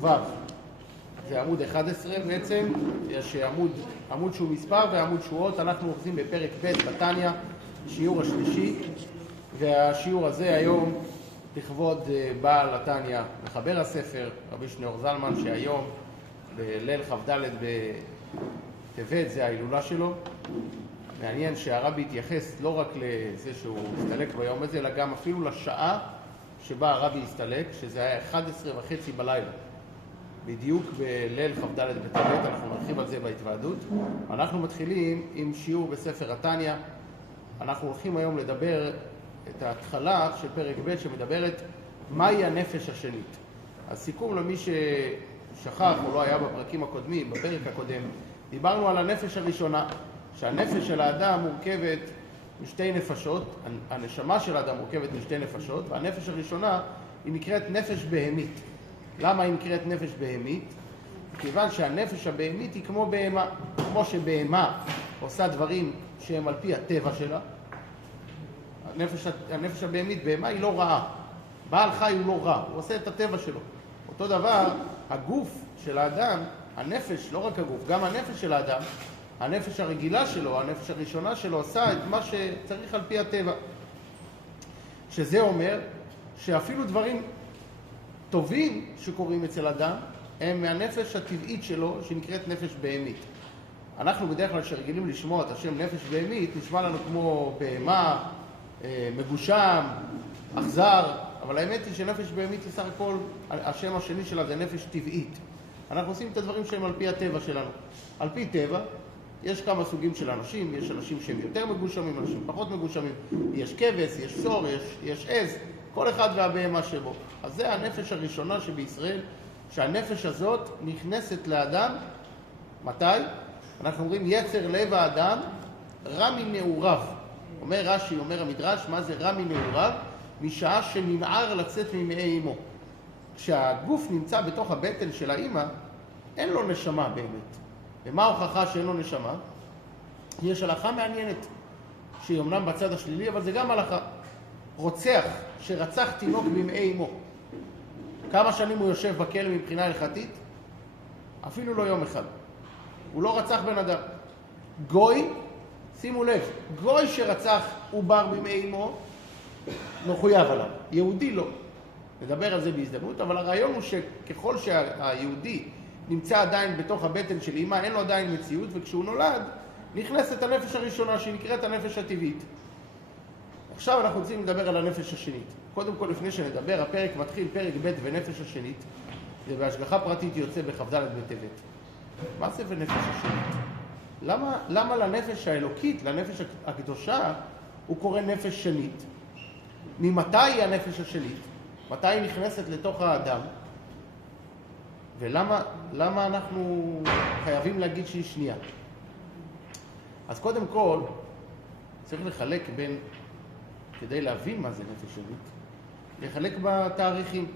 ו', זה עמוד 11 בעצם, יש עמוד שהוא מספר ועמוד שורות. אנחנו אוחזים בפרק ב' בתניא, שיעור השלישי, והשיעור הזה היום לכבוד בעל התניא, מחבר הספר, רבי שניאור זלמן, שהיום בליל כ"ד בטבת זה ההילולה שלו. מעניין שהרבי התייחס לא רק לזה שהוא הסתלק ביום הזה, אלא גם אפילו לשעה שבה הרבי הסתלק, שזה היה 11:30 בלילה. בדיוק בליל כ"ד בטבת, אנחנו נרחיב על זה בהתוועדות. אנחנו מתחילים עם שיעור בספר התניא. אנחנו הולכים היום לדבר את ההתחלה של פרק ב' שמדברת מהי הנפש השנית. הסיכום למי ששכח או לא היה בפרקים הקודמים, בפרק הקודם, דיברנו על הנפש הראשונה, שהנפש של האדם מורכבת משתי נפשות, הנשמה של האדם מורכבת משתי נפשות, והנפש הראשונה היא נקראת נפש בהמית. למה היא נקראת נפש בהמית? כיוון שהנפש הבהמית היא כמו בהמה. כמו שבהמה עושה דברים שהם על פי הטבע שלה, הנפש הבהמית, בהמה היא לא רעה. בעל חי הוא לא רע, הוא עושה את הטבע שלו. אותו דבר, הגוף של האדם, הנפש, לא רק הגוף, גם הנפש של האדם, הנפש הרגילה שלו, הנפש הראשונה שלו, עושה את מה שצריך על פי הטבע. שזה אומר שאפילו דברים טובים שקורים אצל אדם, הם מהנפש הטבעית שלו, שנקראת נפש בהמית. אנחנו בדרך כלל שרגילים לשמוע את השם נפש בהמית, נשמע לנו כמו בהמה, מגושם, אכזר, אבל האמת היא שנפש בהמית היא סך הכל, השם השני שלה זה נפש טבעית. אנחנו עושים את הדברים שהם על פי הטבע שלנו. על פי טבע, יש כמה סוגים של אנשים, יש אנשים שהם יותר מגושמים, אנשים פחות מגושמים, יש כבש, יש סור, יש עז, כל אחד והבהמה שבו. אז זה הנפש הראשונה שבישראל, שהנפש הזאת נכנסת לאדם. מתי? אנחנו אומרים יצר לב האדם רע מנעוריו. אומר רש"י, אומר המדרש, מה זה רע מנעוריו? משעה שננער לצאת ממעי אמו. כשהגוף נמצא בתוך הבטן של האמא, אין לו נשמה באמת. ומה ההוכחה שאין לו נשמה? יש הלכה מעניינת, שהיא אומנם בצד השלילי, אבל זה גם הלכה. רוצח שרצח תינוק במעי אמו, כמה שנים הוא יושב בכלא מבחינה הלכתית? אפילו לא יום אחד. הוא לא רצח בן אדם. גוי, שימו לב, גוי שרצח עובר במעי אמו, מחויב עליו. יהודי לא. נדבר על זה בהזדמנות, אבל הרעיון הוא שככל שהיהודי נמצא עדיין בתוך הבטן של אמא, אין לו עדיין מציאות, וכשהוא נולד, נכנסת הנפש הראשונה, שהיא נקראת הנפש הטבעית. עכשיו אנחנו רוצים לדבר על הנפש השנית. קודם כל, לפני שנדבר, הפרק מתחיל פרק ב' ונפש השנית. זה בהשגחה פרטית יוצא בכ"ד בטבת. מה זה ונפש השנית? למה לנפש האלוקית, לנפש הקדושה, הוא קורא נפש שנית? ממתי היא הנפש השנית? מתי היא נכנסת לתוך האדם? ולמה אנחנו חייבים להגיד שהיא שנייה? אז קודם כל, צריך לחלק בין, כדי להבין מה זה נפש שנית, לחלק בתאריכים.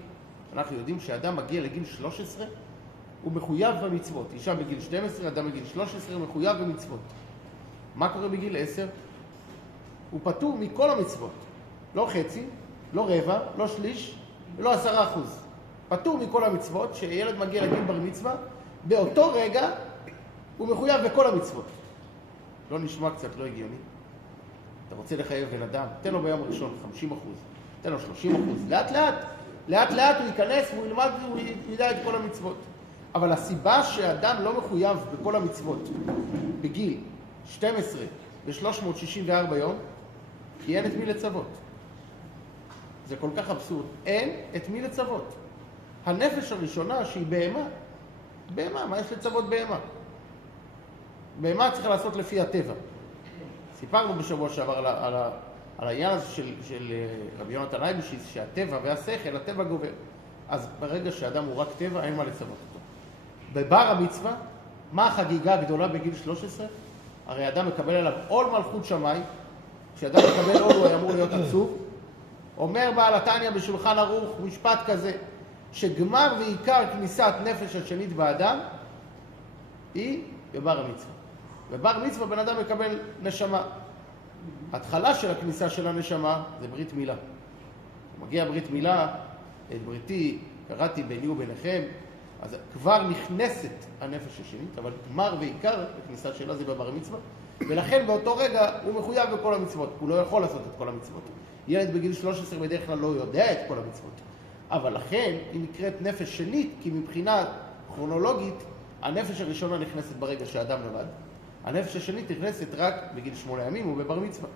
אנחנו יודעים שאדם מגיע לגיל 13, הוא מחויב במצוות. אישה בגיל 12, אדם בגיל 13, הוא מחויב במצוות. מה קורה בגיל 10? הוא פטור מכל המצוות. לא חצי, לא רבע, לא שליש, ולא 10%. פטור מכל המצוות. שילד מגיע לגיל בר מצווה, באותו רגע הוא מחויב בכל המצוות. לא נשמע קצת לא הגיוני? אתה רוצה לחייב בן אדם, תן לו ביום ראשון 50%, תן לו 30%, לאט לאט הוא ייכנס והוא ילמד והוא ידע את כל המצוות. אבל הסיבה שאדם לא מחויב בכל המצוות בגיל 12 ו-364 יום, כי אין את מי לצוות. זה כל כך אבסורד, אין את מי לצוות. הנפש הראשונה שהיא בהמה, מה יש לצוות בהמה? בהמה צריך לעשות לפי הטבע. סיפרנו בשבוע שעבר על העניין הזה של רבי יונתן אייבשיץ, שהטבע והשכל, הטבע גובר. אז ברגע שאדם הוא רק טבע, אין מה לצוות אותו. בבר המצווה, מה החגיגה הגדולה בגיל 13? הרי אדם מקבל עליו עול מלכות שמיים. כשאדם מקבל עול הוא אמור להיות עצוב. אומר בעל התניא בשולחן ערוך משפט כזה, שגמר ועיקר כניסת נפש השנית באדם היא בבר המצווה. בבר מצווה בן אדם מקבל נשמה. התחלה של הכניסה של הנשמה זה ברית מילה. מגיע ברית מילה, את בריתי קראתי ביני וביניכם, אז כבר נכנסת הנפש השנית, אבל גמר ועיקר הכניסה שלה זה בבר מצווה, ולכן באותו רגע הוא מחויב בכל המצוות, הוא לא יכול לעשות את כל המצוות. ילד בגיל 13 בדרך כלל לא יודע את כל המצוות, אבל לכן היא נקראת נפש שנית, כי מבחינה כרונולוגית הנפש הראשונה נכנסת ברגע שהאדם נולד, הנפש השנית נכנסת רק בגיל 8 ימים ובבר מצווה.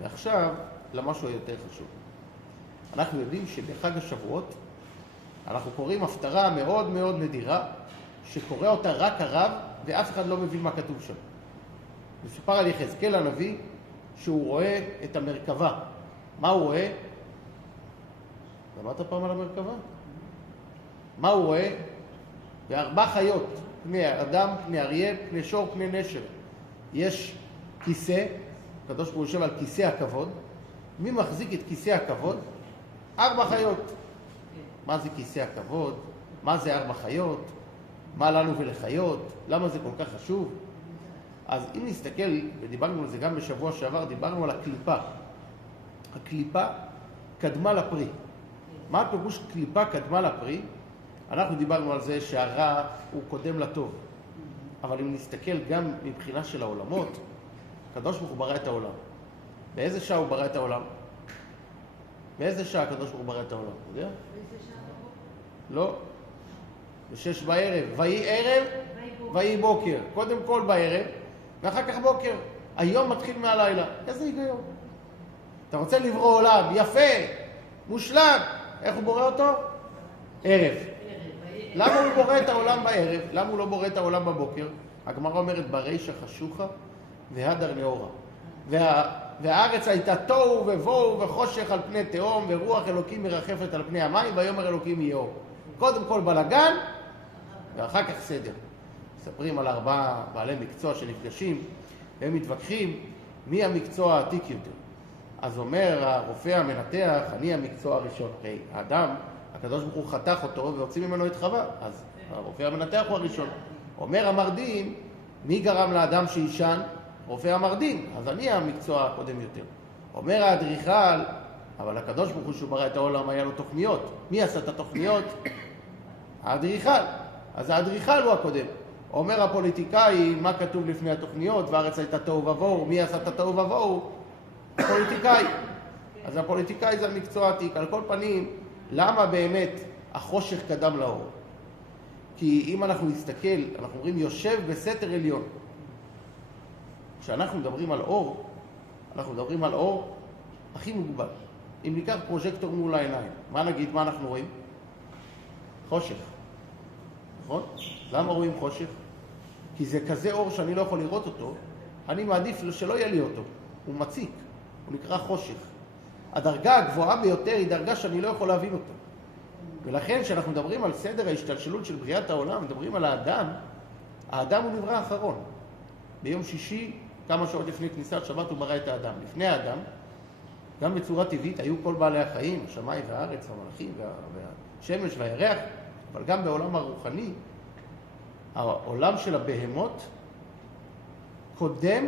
ועכשיו למשהו היותר חשוב. אנחנו יודעים שבחג השבועות אנחנו קוראים הפטרה מאוד מאוד נדירה, שקורא אותה רק הרב ואף אחד לא מבין מה כתוב שם. מסופר על יחזקאל הנביא שהוא רואה את המרכבה. מה הוא רואה? למדת פעם על המרכבה? מה הוא רואה? בארבע חיות, פני אדם, פני אריה, פני שור, פני נשר. יש כיסא, הקדוש ברוך הוא יושב על כיסא הכבוד. מי מחזיק את כיסא הכבוד? 4 חיות. מה זה כיסא הכבוד? מה זה 4 חיות? מה לנו ולחיות? למה זה כל כך חשוב? אז אם נסתכל, ודיברנו על זה גם בשבוע שעבר, דיברנו על הקליפה. הקליפה קדמה לפרי. מה הפירוש קליפה קדמה לפרי? אנחנו דיברנו על זה שהרע הוא קודם לטוב. אבל אם נסתכל גם מבחינה של העולמות, הקדוש ברוך הוא ברא את העולם. באיזה שעה הוא ברא את העולם? באיזה שעה הקדוש ברוך הוא ברא את העולם? אתה יודע? באיזה שעה? לא. ב6 בערב. ויהי ערב, ויהי בוקר. קודם כל בערב, ואחר כך בוקר. היום מתחיל מהלילה. איזה היגיון? אתה רוצה לברוא עולם יפה, מושלם. איך הוא בורא אותו? ערב. למה הוא בורא את העולם בערב? למה הוא לא בורא את העולם בבוקר? הגמרא אומרת ברישא חשוכה והדר נאורה. והארץ הייתה תוהו ובוהו וחושך על פני תהום, ורוח אלוקים מרחפת על פני המים, ויאמר אלוקים יהיה אור. קודם כל בלגן ואחר כך סדר. מספרים על 4 בעלי מקצוע שנפגשים והם מתווכחים מי המקצוע העתיק יותר. אז אומר הרופא המנתח, אני המקצוע הראשון. הרי האדם, הקדוש ברוך הוא חתך אותו והוציא ממנו את חווה, אז הרופא המנתח הוא הראשון. אומר המרדים, מי גרם לאדם שישן? רופא המרדים, אז אני המקצוע הקודם יותר. אומר האדריכל, אבל הקדוש ברוך הוא שהוא ברא את העולם היה לו תוכניות. מי עשה את התוכניות? האדריכל. אז האדריכל הוא הקודם. אומר הפוליטיקאי, מה כתוב לפני התוכניות? והארץ הייתה תוהו ובוהו. מי עשה את התוהו ובוהו? הפוליטיקאי. אז הפוליטיקאי זה המקצוע העתיק. על כל פנים, למה באמת החושך קדם לאור? כי אם אנחנו נסתכל, אנחנו אומרים יושב בסתר עליון. כשאנחנו מדברים על אור, אנחנו מדברים על אור הכי מוגבל. אם ניקח פרוז'קטור מול העיניים, מה נגיד, מה אנחנו רואים? חושך. נכון? למה רואים חושך? כי זה כזה אור שאני לא יכול לראות אותו, אני מעדיף שלא יהיה לי אותו. הוא מציק, הוא נקרא חושך. הדרגה הגבוהה ביותר היא דרגה שאני לא יכול להבין אותה. ולכן כשאנחנו מדברים על סדר ההשתלשלות של בריאת העולם, מדברים על האדם, האדם הוא נברא האחרון. ביום שישי, כמה שעות לפני כניסת שבת, הוא ברא את האדם. לפני האדם, גם בצורה טבעית, היו כל בעלי החיים, השמיים והארץ, המלאכים והשמש והירח, אבל גם בעולם הרוחני, העולם של הבהמות קודם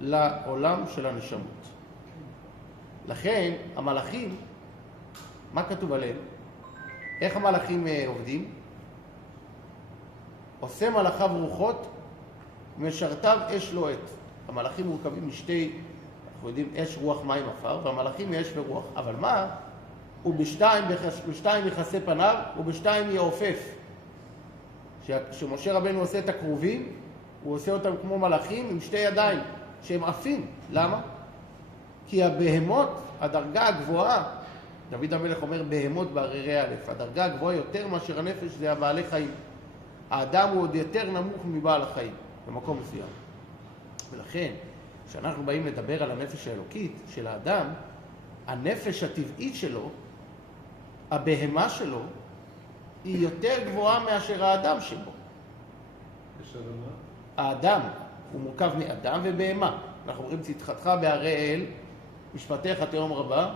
לעולם של הנשמות. לכן, המלאכים, מה כתוב עליהם? איך המלאכים עובדים? עושה מלאכיו רוחות, משרתיו אש לוהט. המלאכים מורכבים משתי, אנחנו יודעים, אש, רוח, מים, עפר, והמלאכים מאש ורוח. אבל מה? הוא בשתיים יכסה פניו, ובשתיים יעופף. כשמשה רבנו עושה את הכרובים, הוא עושה אותם כמו מלאכים עם 2 ידיים, שהם עפים. למה? כי הבהמות, הדרגה הגבוהה, דוד המלך אומר בהמות בהררי א', הדרגה הגבוהה יותר מאשר הנפש זה הבעלי חיים. האדם הוא עוד יותר נמוך מבעל החיים, במקום מסוים. ולכן, כשאנחנו באים לדבר על הנפש האלוקית של האדם, הנפש הטבעית שלו, הבהמה שלו, היא יותר גבוהה מאשר האדם שבו. האדם הוא מורכב מאדם ובהמה. אנחנו אומרים צדקתך בהרי אל, משפטיך תהום רבה,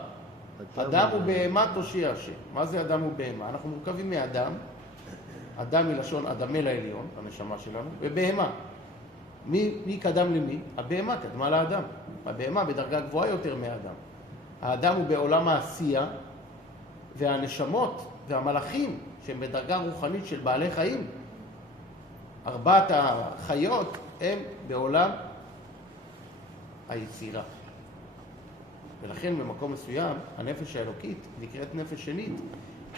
אדם ובהמה תושיע השם. מה זה אדם ובהמה? אנחנו מורכבים מאדם, אדם מלשון אדמה לעליון, הנשמה שלנו, ובהמה. מי קדם למי? הבהמה קדמה לאדם. הבהמה בדרגה גבוהה יותר מהאדם. האדם הוא בעולם העשייה, והנשמות והמלאכים שהם בדרגה רוחנית של בעלי חיים. 4 החיות הם בעולם היצירה. ולכן במקום מסוים הנפש האלוקית נקראת נפש שנית,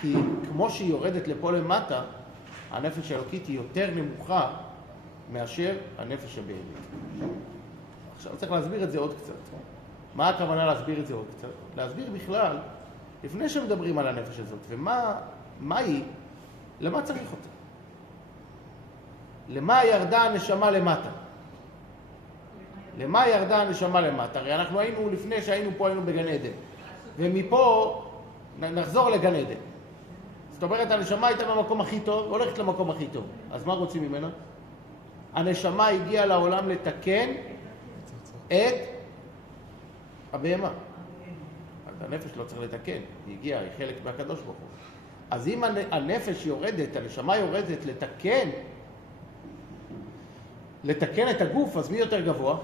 כי כמו שהיא יורדת לפה למטה, הנפש האלוקית היא יותר נמוכה מאשר הנפש הבהמית. עכשיו צריך להסביר את זה עוד קצת. מה הכוונה להסביר את זה עוד קצת? להסביר בכלל, לפני שמדברים על הנפש הזאת, ומה היא, למה צריך אותה? למה ירדה הנשמה למטה? למה ירדה הנשמה למטה? הרי אנחנו היינו, לפני שהיינו פה, היינו בגן עדן. ומפה נחזור לגן עדן. זאת אומרת, הנשמה הייתה במקום הכי טוב, הולכת למקום הכי טוב. אז מה רוצים ממנה? הנשמה הגיעה לעולם לתקן את הבהמה. אז הנפש לא צריך לתקן, היא הגיעה, היא חלק מהקדוש ברוך הוא. אז אם הנפש יורדת, הנשמה יורדת לתקן את הגוף, אז מי יותר גבוה?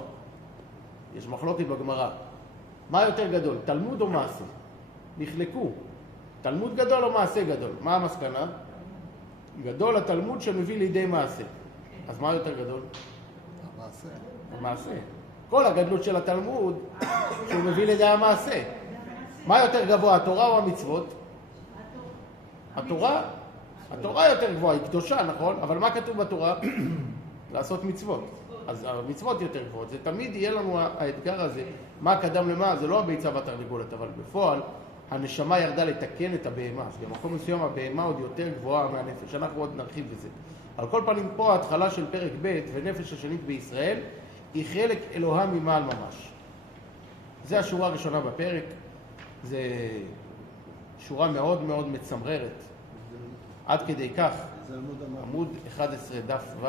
יש מחלוקת בגמרא. מה יותר גדול, תלמוד או מעשה? נחלקו. תלמוד גדול או מעשה גדול? מה המסקנה? גדול התלמוד שמביא לידי מעשה. אז מה יותר גדול? המעשה. המעשה. כל הגדלות של התלמוד שהוא מביא לידי המעשה. מה יותר גבוה, התורה או המצוות? התורה. התורה יותר גבוהה, היא קדושה, נכון? אבל מה כתוב בתורה? לעשות מצוות. אז המצוות יותר גבוהות. זה תמיד יהיה לנו האתגר הזה. מה קדם למה? זה לא הביצה והתרנגולת, אבל בפועל הנשמה ירדה לתקן את הבהמה. במקום מסוים הבהמה עוד יותר גבוהה מהנפש. אנחנו עוד נרחיב בזה. על כל פנים פה ההתחלה של פרק ב' ונפש השנית בישראל היא חלק אלוה ממעל ממש. זה השורה הראשונה בפרק. זה שורה מאוד מאוד מצמררת. עד כדי כך, עמוד 11 דף ו',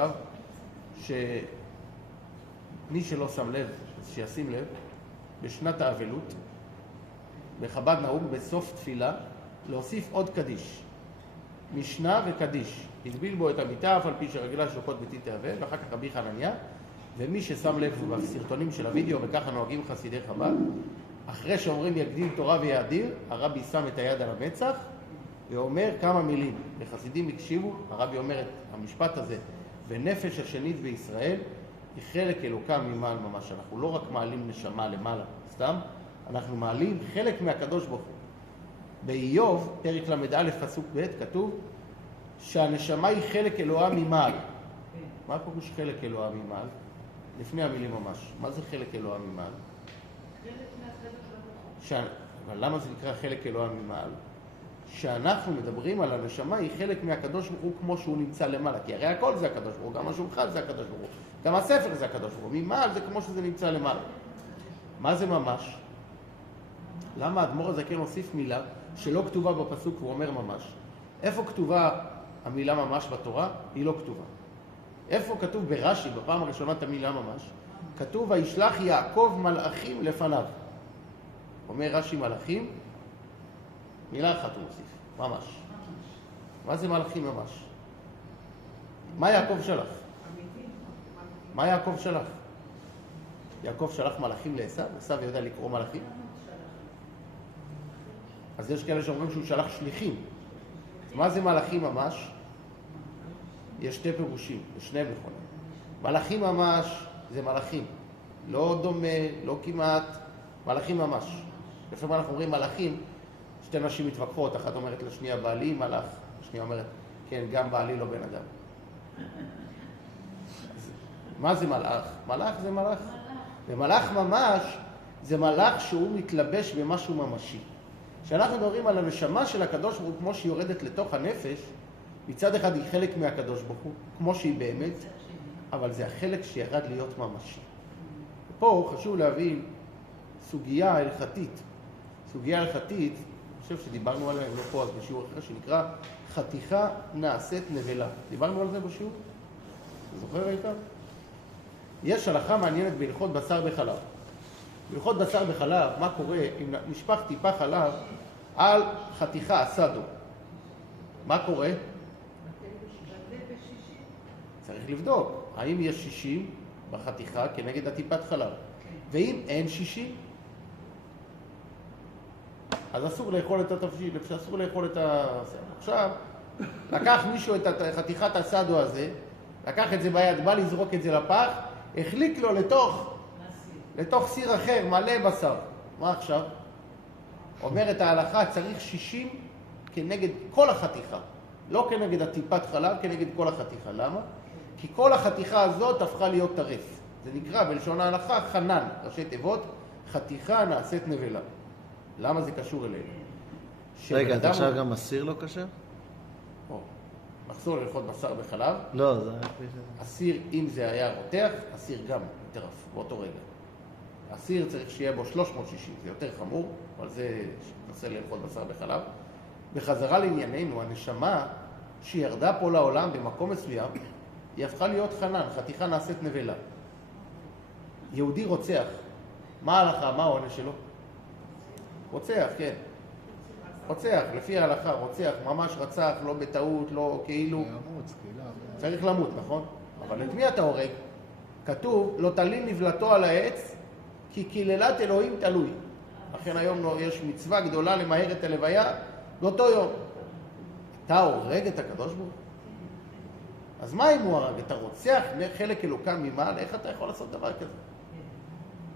שמי שלא שם לב, שישים לב, בשנת האבלות, בחב"ד נהוג בסוף תפילה להוסיף עוד קדיש. משנה וקדיש. הגביל בו את המיטה, אף על פי שרגלה שוקות ביתי תאבל, ואחר כך רבי חנניה, ומי ששם לב בסרטונים של הוידאו, וככה נוהגים חסידי חב"ד, אחרי שאומרים יקדים תורה ויאדיר, הרבי שם את היד על המצח, ואומר כמה מילים. וחסידים הקשיבו, הרבי אומר את המשפט הזה, ונפש השנית בישראל היא חלק אלוקה ממעל ממש. אנחנו לא רק מעלים נשמה למעלה, סתם, אנחנו מעלים חלק מהקדוש ברוך הוא. באיוב, פרק ל"א פסוק ב', כתוב שהנשמה היא חלק אלוה ממעל. מה פירוש חלק אלוה ממעל? לפני המילים ממש. מה זה חלק אלוה ממעל? אבל למה זה נקרא חלק אלוה ממעל? שאנחנו מדברים על הנשמה היא חלק מהקדוש ברוך הוא כמו שהוא נמצא למעלה. כי הרי הכל זה הקדוש ברוך הוא, גם השולחן זה הקדוש ברוך הוא, גם הספר זה הקדוש ברוך הוא. ממעל זה כמו שזה נמצא למעלה. מה זה ממש? למה האדמו"ר הזקן הוסיף מילה שלא כתובה בפסוק והוא אומר ממש? איפה כתובה המילה ממש בתורה? היא לא כתובה. איפה כתוב ברש"י בפעם הראשונה את המילה ממש? כתוב וישלח יעקב מלאכים לפניו. אומר רש"י מלאכים, מילה אחת הוא מוסיף, ממש. מה זה מלאכים ממש? מה יעקב שלח? מה יעקב שלח? יעקב שלח מלאכים לעשו? עשו יודע לקרוא מלאכים? אז יש כאלה שאומרים שהוא שלח שליחים. מה זה מלאכים ממש? יש שתי פירושים, ושניהם נכונים. מלאכים ממש זה מלאכים. לא דומה, לא כמעט, מלאכים ממש. לפעמים אנחנו אומרים מלאכים, שתי נשים מתווכחות, אחת אומרת לשנייה בעלי מלאך, השנייה אומרת, כן, גם בעלי לא בן אדם. מה זה מלאך? מלאך זה מלאך. ומלאך ממש זה מלאך שהוא מתלבש במשהו ממשי. כשאנחנו מדברים על הנשמה של הקדוש ברוך הוא כמו שהיא יורדת לתוך הנפש, מצד אחד היא חלק מהקדוש ברוך הוא, כמו שהיא באמת, אבל זה החלק שירד להיות ממשי. פה חשוב להבין סוגיה הלכתית. סוגיה הלכתית, אני חושב שדיברנו עליה, לא פה אז בשיעור אחר, שנקרא חתיכה נעשית נבלה. דיברנו על זה בשיעור? אתה זוכר היית? יש הלכה מעניינת בהלכות בשר בחלב. בהלכות בשר בחלב, מה קורה אם נשפך טיפה חלב על חתיכה אסדו? מה קורה? צריך לבדוק, האם יש 60 בחתיכה כנגד הטיפת חלב. ואם אין 60, אז אסור לאכול את התבשיל, אסור לאכול את הסדר. עכשיו, לקח מישהו את חתיכת הסדו הזה, לקח את זה ביד, בא לזרוק את זה לפח, החליק לו לתוך סיר אחר, מלא בשר. מה עכשיו? אומרת ההלכה, צריך 60 כנגד כל החתיכה. לא כנגד הטיפת חלב, כנגד כל החתיכה. למה? כי כל החתיכה הזאת הפכה להיות טרף. זה נקרא בלשון ההלכה חנן, ראשי תיבות, חתיכה נעשית נבלה. למה זה קשור אלינו? רגע, אתה עכשיו גם הסיר לא כשר? מחזור ללכות בשר בחלב. לא, זה... הסיר, אם זה היה רותח, הסיר גם טרף, באותו רגע. הסיר צריך שיהיה בו 360, זה יותר חמור, אבל זה ננסה ללכות בשר בחלב. בחזרה לענייננו, הנשמה שירדה פה לעולם במקום מסוים, היא הפכה להיות חנן, חתיכה נעשית נבלה. יהודי רוצח, מה ההלכה, מה העונש שלו? רוצח, כן. רוצח, לפי ההלכה, רוצח, ממש רצח, לא בטעות, לא כאילו. צריך למות, נכון? אבל את מי אתה הורג? כתוב, לא תלין נבלתו על העץ, כי קללת אלוהים תלוי. לכן היום יש מצווה גדולה למהר את הלוויה באותו יום. אתה הורג את הקדוש ברוך הוא? אז מה אם הוא הרג? אתה רוצח חלק אלוקם ממעל? איך אתה יכול לעשות דבר כזה?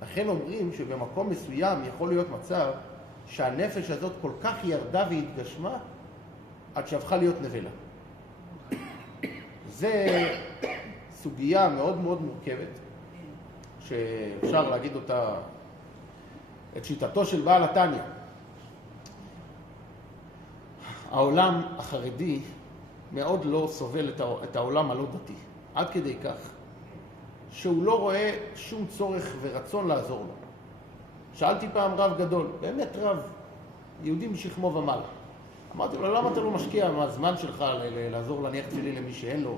לכן אומרים שבמקום מסוים יכול להיות מצב שהנפש הזאת כל כך ירדה והתגשמה עד שהפכה להיות נבלה. זה סוגיה מאוד מאוד מורכבת, שאפשר להגיד אותה, את שיטתו של בעל התניא. העולם החרדי מאוד לא סובל את העולם הלא דתי, עד כדי כך שהוא לא רואה שום צורך ורצון לעזור לו. שאלתי פעם רב גדול, באמת רב, יהודי משכמו ומעלה. אמרתי לו, למה אתה לא משקיע מהזמן שלך לעזור להניח תפילין למי שאין לו,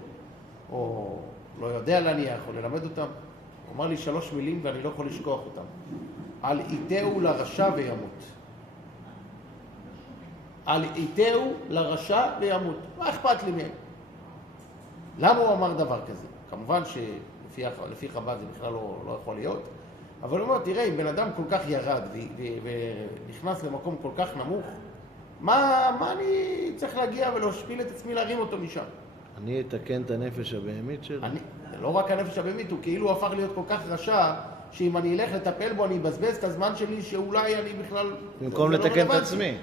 או לא יודע להניח, או ללמד אותם? הוא אמר לי 3 מילים ואני לא יכול לשכוח אותם. על איתהו לרשע וימות. על איתהו לרשע וימות. מה אכפת לי מהם? למה הוא אמר דבר כזה? כמובן שלפי חב"ד זה בכלל לא יכול להיות, אבל הוא אומר, תראה, אם בן אדם כל כך ירד ונכנס למקום כל כך נמוך, מה אני צריך להגיע ולהשפיל את עצמי להרים אותו משם? אני אתקן את הנפש הבהמית שלו? זה לא רק הנפש הבהמית, הוא כאילו הפך להיות כל כך רשע, שאם אני אלך לטפל בו, אני אבזבז את הזמן שלי, שאולי אני בכלל... במקום לתקן את עצמי.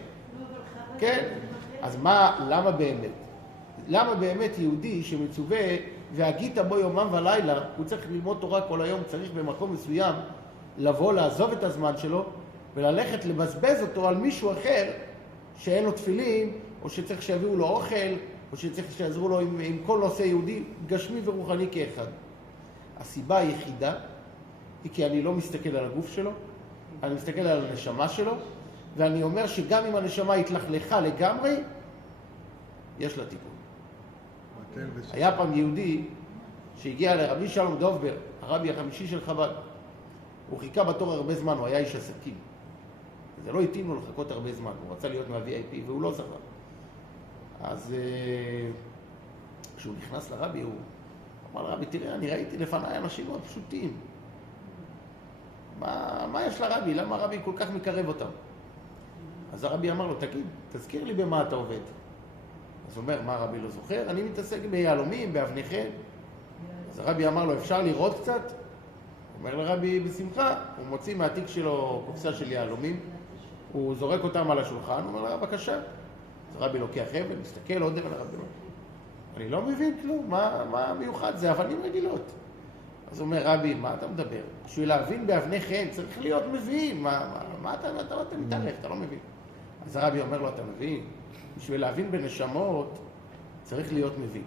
כן, אז למה באמת יהודי שמצווה והגית בו יומם ולילה, הוא צריך ללמוד תורה כל היום, צריך במקום מסוים לבוא, לעזוב את הזמן שלו וללכת לבזבז אותו על מישהו אחר שאין לו תפילין, או שצריך שיביאו לו אוכל, או שצריך שיעזרו לו עם כל נושא יהודי, גשמי ורוחני כאחד. הסיבה היחידה היא כי אני לא מסתכל על הגוף שלו, אני מסתכל על הנשמה שלו, ואני אומר שגם אם הנשמה התלכלכה לגמרי, יש לה תיקון. היה פעם יהודי שהגיע לרבי שלום דובבר, הרבי החמישי של חב"ד. הוא חיכה בתור הרבה זמן, הוא היה איש עסקים. זה לא התאים לו לחכות הרבה זמן, הוא רצה להיות מה-VIP והוא לא זכה. אז כשהוא נכנס לרבי, הוא אמר לרבי, תראה, אני ראיתי לפניי אנשים מאוד פשוטים. מה יש לרבי? למה הרבי כל כך מקרב אותם? אז הרבי אמר לו, תגיד, תזכיר לי במה אתה עובד. אז הוא אומר, מה הרבי לא זוכר? אני מתעסק ביהלומים, באבני חן. אז הרבי אמר לו, אפשר לראות קצת? הוא אומר לרבי, בשמחה. הוא מוציא מהתיק שלו קופסה של יהלומים, הוא זורק אותם על השולחן, הוא אומר לה, בבקשה. אז הרבי לוקח אבן, מסתכל עוד אבן, הרבי אומר, אני לא מבין כלום, מה מיוחד? זה אבנים רגילות. אז הוא אומר, רבי, מה אתה מדבר? בשביל להבין באבני חן צריך להיות מבין, מה אתה מתערב, אתה לא מבין. אז הרבי אומר לו, אתה מבין? בשביל להבין בנשמות צריך להיות מבין.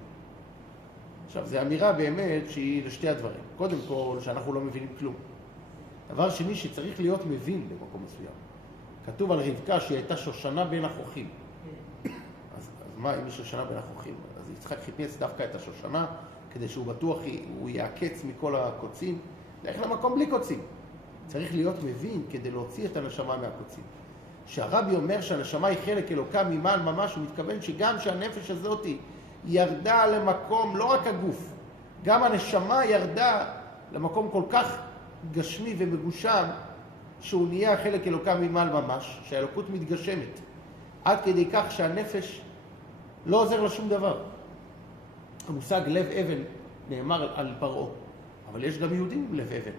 עכשיו, זו אמירה באמת שהיא לשתי הדברים. קודם כל, שאנחנו לא מבינים כלום. דבר שני, שצריך להיות מבין במקום מסוים. כתוב על רבקה שהיא הייתה שושנה בין החוכים. אז מה אם היא שושנה בין החוכים? אז יצחק חיפש דווקא את השושנה, כדי שהוא בטוח הוא יעקץ מכל הקוצים. לך למקום בלי קוצים. צריך להיות מבין כדי להוציא את הנשמה מהקוצים. שהרבי אומר שהנשמה היא חלק אלוקם ממעל ממש, הוא מתכוון שגם שהנפש הזאת ירדה למקום, לא רק הגוף, גם הנשמה ירדה למקום כל כך גשמי ומגושם, שהוא נהיה חלק אלוקם ממעל ממש, שהאלוקות מתגשמת. עד כדי כך שהנפש לא עוזר לו שום דבר. המושג לב אבן נאמר על פרעה, אבל יש גם יהודים עם לב אבן.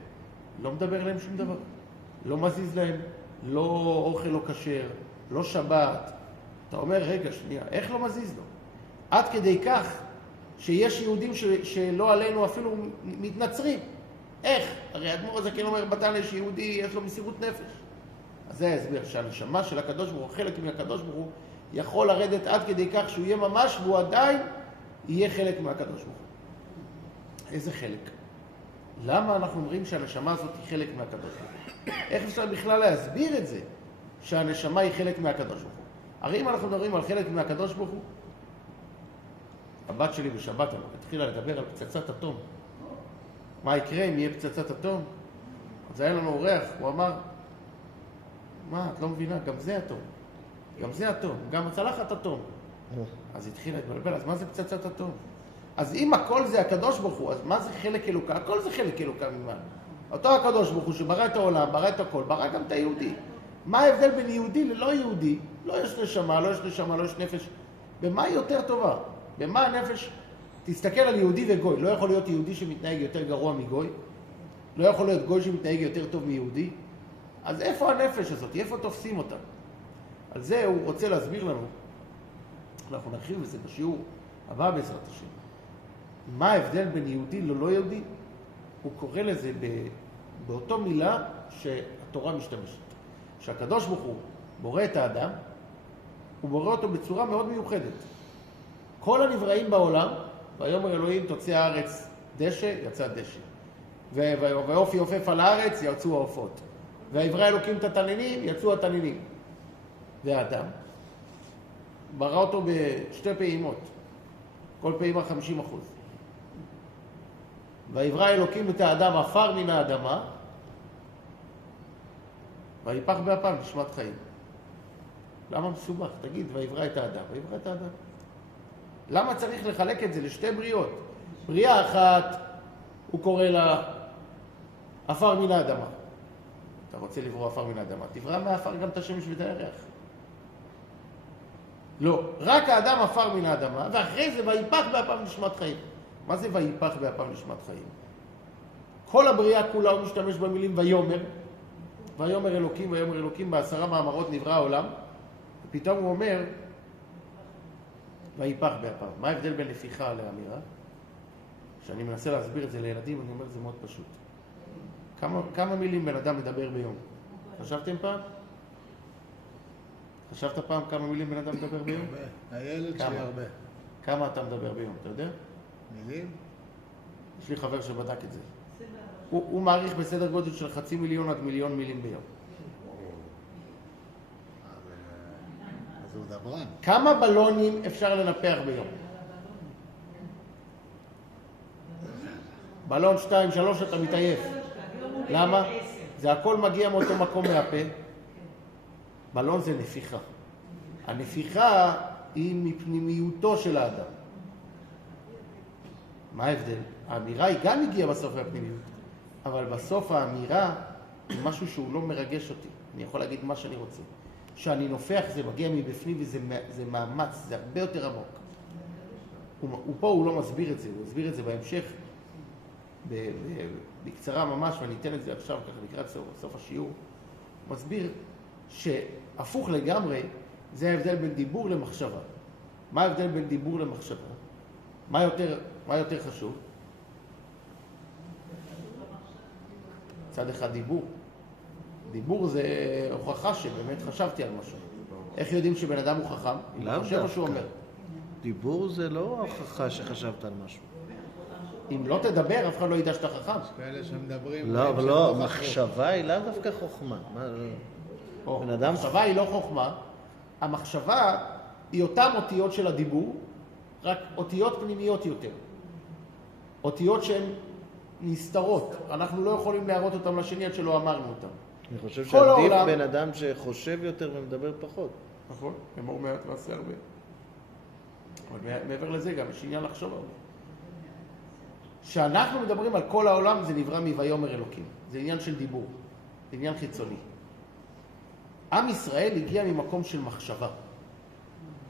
לא מדבר להם שום דבר. לא מזיז להם, לא אוכל לא כשר, לא שבת. אתה אומר, רגע, שנייה, איך לא מזיז לו? עד כדי כך שיש יהודים שלא עלינו אפילו מתנצרים. איך? הרי האדמו"ר הזקן אומר, בתניא שיהודי יש לו מסירות נפש. אז זה ההסבר, שהנשמה של הקדוש ברוך הוא, חלק מהקדוש ברוך הוא, יכול לרדת עד כדי כך שהוא יהיה ממש, והוא עדיין יהיה חלק מהקדוש ברוך הוא. איזה חלק? למה אנחנו אומרים שהנשמה הזאת היא חלק מהקדוש ברוך הוא? איך אפשר בכלל להסביר את זה, שהנשמה היא חלק מהקדוש ברוך הוא? הרי אם אנחנו מדברים על חלק מהקדוש ברוך הוא, הבת שלי בשבת התחילה לדבר על פצצת אטום. מה יקרה אם יהיה פצצת אטום? אז היה לנו אורח, הוא אמר, מה, את לא מבינה, גם זה אטום. גם זה אטום, גם הצלחת אטום. אז התחילה להתבלבל, אז מה זה פצצת אטום? אז אם הכל זה הקדוש ברוך הוא, אז מה זה חלק אלוקה? הכל זה חלק אלוקה ממנו. אותו הקדוש ברוך הוא שברא את העולם, ברא את הכל, ברא גם את היהודי. מה ההבדל בין יהודי ללא יהודי? לא יש נשמה, לא יש נשמה, לא יש נפש. במה היא יותר טובה? במה הנפש? תסתכל על יהודי וגוי. לא יכול להיות יהודי שמתנהג יותר גרוע מגוי. לא יכול להיות גוי שמתנהג יותר טוב מיהודי. אז איפה הנפש הזאת? איפה תופסים אותה? על זה הוא רוצה להסביר לנו. אנחנו נרחיב בזה בשיעור הבא בעזרת השם. מה ההבדל בין יהודי ללא יהודי? הוא קורא לזה באותו מילה שהתורה משתמשת. שהקדוש ברוך הוא בורא את האדם, הוא בורא אותו בצורה מאוד מיוחדת. כל הנבראים בעולם, ויאמר אלוהים תוציא הארץ דשא, יצא דשא. ועוף יעופף על הארץ, יצאו העופות. ויברא אלוקים את התנינים, יצאו התנינים. והאדם ברא אותו בשתי פעימות, כל פעימה 50%. ויברא אלוקים את האדם עפר מן האדמה, ויפח באפיו נשמת חיים. למה מסובך? תגיד, ויברא את האדם, ויברא את האדם. למה צריך לחלק את זה לשתי בריאות? בריאה אחת, הוא קורא לה עפר מן האדמה. אתה רוצה לברוא עפר מן האדמה, תברא מהעפר גם את השמש ואת הירח. לא, רק האדם עפר מן האדמה, ואחרי זה ויפח באפיו נשמת חיים. מה זה ויפח באפיו נשמת חיים? כל הבריאה כולה הוא משתמש במילים ויאמר, ויאמר אלוקים, ויאמר אלוקים, ב10 מאמרות נברא העולם, ופתאום הוא אומר ויפח באפיו. מה ההבדל בין נפיחה לאמירה? כשאני מנסה להסביר את זה לילדים, אני אומר זה מאוד פשוט. כמה מילים בן אדם מדבר ביום? חשבתם פעם? חשבת פעם כמה מילים בן אדם מדבר ביום? הרבה. הילד שלי הרבה. כמה אתה מדבר ביום, אתה יודע? מילים? יש לי חבר שבדק את זה. הוא מעריך בסדר גודל של 500,000 עד 1,000,000 מילים ביום. אז הוא דברן. כמה בלונים אפשר לנפח ביום? בלון 2, 3 אתה מתעייף. למה? זה הכל מגיע מאותו מקום מהפה. בלון זה נפיחה. הנפיחה היא מפנימיותו של האדם. מה ההבדל? האמירה היא גם הגיעה בסוף מהפנימיות, אבל בסוף האמירה היא משהו שהוא לא מרגש אותי. אני יכול להגיד מה שאני רוצה. כשאני נופח זה מגיע מבפנים וזה מאמץ, זה הרבה יותר עמוק. פה הוא לא מסביר את זה, הוא מסביר את זה בהמשך, בקצרה ממש, ואני אתן את זה עכשיו ככה לקראת סוף השיעור. הוא מסביר שהפוך לגמרי זה ההבדל בין דיבור למחשבה. מה ההבדל בין דיבור למחשבה? מה יותר חשוב? צד אחד דיבור. דיבור זה הוכחה שבאמת חשבתי על משהו. איך יודעים שבן אדם הוא חכם? אם הוא חושב או שהוא אומר. דיבור זה לא הוכחה שחשבת על משהו. אם לא תדבר, אף אחד לא ידע שאתה חכם. כאלה שמדברים... לא, אבל לא, מחשבה היא לאו דווקא חוכמה. המחשבה היא לא חוכמה. המחשבה היא אותן אותיות של הדיבור, רק אותיות פנימיות יותר. אותיות שהן נסתרות. אנחנו לא יכולים להראות אותן לשני עד שלא אמרנו אותן. אני חושב שעדיף בן אדם שחושב יותר ומדבר פחות. נכון, אמור מעט ועשה הרבה. אבל מעבר לזה גם יש עניין לחשוב הרבה. כשאנחנו מדברים על כל העולם זה נברא מויאמר אלוקים. זה עניין של דיבור, זה עניין חיצוני. עם ישראל הגיע ממקום של מחשבה.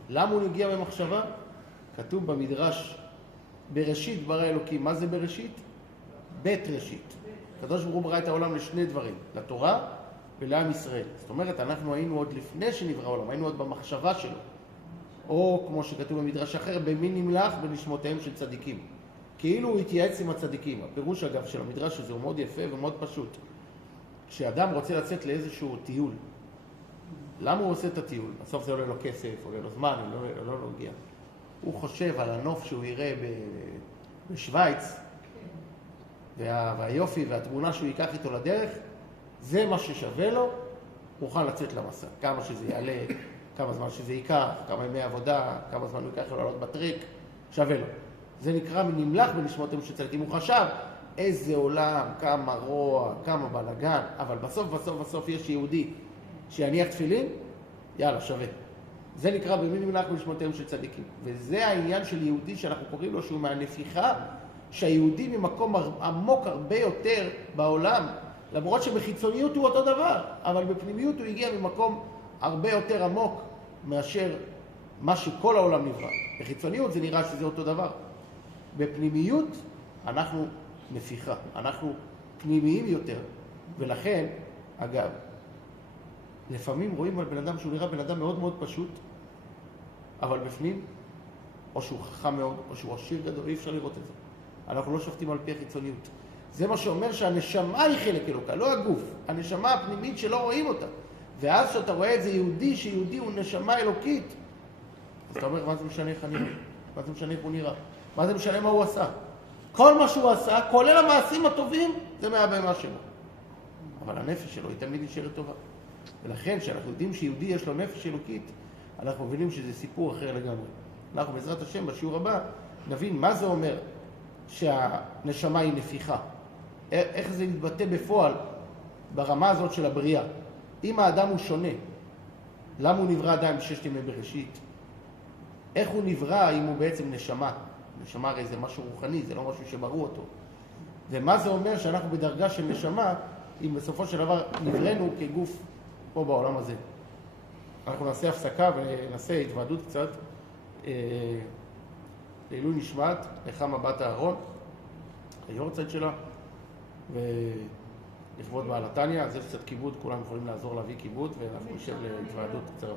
למה הוא הגיע ממחשבה? כתוב במדרש, בראשית ברא אלוקים. מה זה בראשית? בית ראשית. הקדוש ברוך הוא ברא את העולם לשני דברים, לתורה ולעם ישראל. זאת אומרת, אנחנו היינו עוד לפני שנברא העולם, היינו עוד במחשבה שלו. או כמו שכתוב במדרש אחר, במי נמלך בנשמותיהם של צדיקים. כאילו הוא התייעץ עם הצדיקים. הפירוש אגב של המדרש הזה הוא מאוד יפה ומאוד פשוט. כשאדם רוצה לצאת לאיזשהו טיול, למה הוא עושה את הטיול? בסוף זה עולה לו כסף, עולה לו זמן, לא נוגע. הוא חושב על הנוף שהוא יראה בשוויץ, והיופי והתמונה שהוא ייקח איתו לדרך, זה מה ששווה לו, הוא מוכן לצאת למסע. כמה שזה יעלה, כמה זמן שזה ייקח, כמה ימי עבודה, כמה זמן הוא ייקח לו לעלות בטריק, שווה לו. זה נקרא נמלך בנשמותיהם של צדיקים. הוא חשב איזה עולם, כמה רוע, כמה בלגן, אבל בסוף יש יהודי שיניח תפילין, יאללה, שווה. זה נקרא במי נמלך בנשמותיהם של צדיקים. וזה העניין של יהודי שאנחנו קוראים לו שהוא מהנפיחה, שהיהודי ממקום עמוק הרבה יותר בעולם, למרות שבחיצוניות הוא אותו דבר, אבל בפנימיות הוא הגיע ממקום הרבה יותר עמוק מאשר מה שכל העולם נברא. בחיצוניות זה נראה שזה אותו דבר. בפנימיות אנחנו נפיחה, אנחנו פנימיים יותר. ולכן, אגב, לפעמים רואים על בן אדם שהוא נראה בן אדם מאוד מאוד פשוט, אבל בפנים, או שהוא חכם מאוד, או שהוא עשיר גדול, אי אפשר לראות את זה. אנחנו לא שופטים על פי החיצוניות. זה מה שאומר שהנשמה היא חלק אלוקה, לא הגוף. הנשמה הפנימית שלא רואים אותה. ואז שאתה רואה את זה יהודי, שיהודי הוא נשמה אלוקית, אז אתה אומר, מה זה משנה איך אני נראה? מה זה משנה איך הוא נראה? מה זה משנה מה הוא עשה? כל מה שהוא עשה, כולל המעשים הטובים, זה מהבהמה שלו. אבל הנפש שלו היא תמיד נשארת טובה. ולכן, כשאנחנו יודעים שיהודי יש לו נפש אלוקית, אנחנו מבינים שזה סיפור אחר לגמרי. אנחנו בעזרת השם בשיעור הבא נבין מה זה אומר שהנשמה היא נפיחה. איך זה מתבטא בפועל ברמה הזאת של הבריאה. אם האדם הוא שונה, למה הוא נברא אדם בששת ימי בראשית? איך הוא נברא אם הוא בעצם נשמה? נשמה הרי זה משהו רוחני, זה לא משהו שבראו אותו. ומה זה אומר שאנחנו בדרגה של נשמה, אם בסופו של דבר נבראנו כגוף פה בעולם הזה? אנחנו נעשה הפסקה ונעשה התוועדות קצת לעילוי נשמת נחמה בת אהרון, היורצייט שלה, ולכבוד בעל התניא. אז יש קצת כיבוד, כולם יכולים לעזור להביא כיבוד, ואנחנו נשב להתוועדות קצרה.